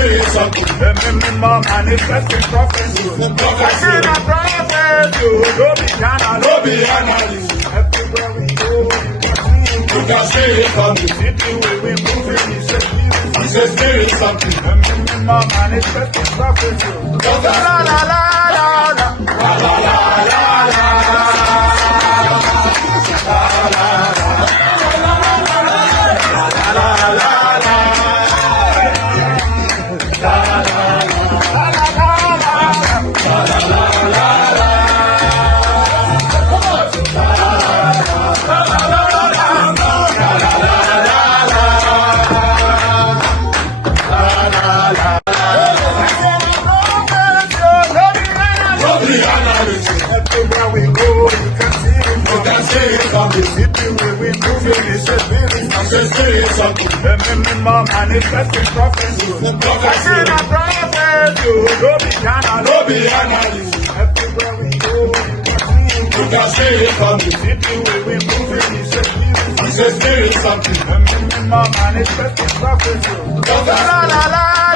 say something. Remember manifesting prophecy. Prophecy. I prophet you, no be analyst. No be analyst. Everywhere we go, You can say something. city where we moving, it's a spirit. It's a spirit something. Remember manifesting prophecy. Prophecy. La la la la la. La la la la la. Everywhere we go, you can see it. You can say something. City where we moving, it's a spirit. It's a spirit something. Remember manifesting prophecy. Prophecy. I prophet you, no be analyst. No be analyst. Everywhere we go, You can say something. city where we moving, it's a spirit. It's a spirit something. Remember manifesting prophecy. Prophecy. La la la.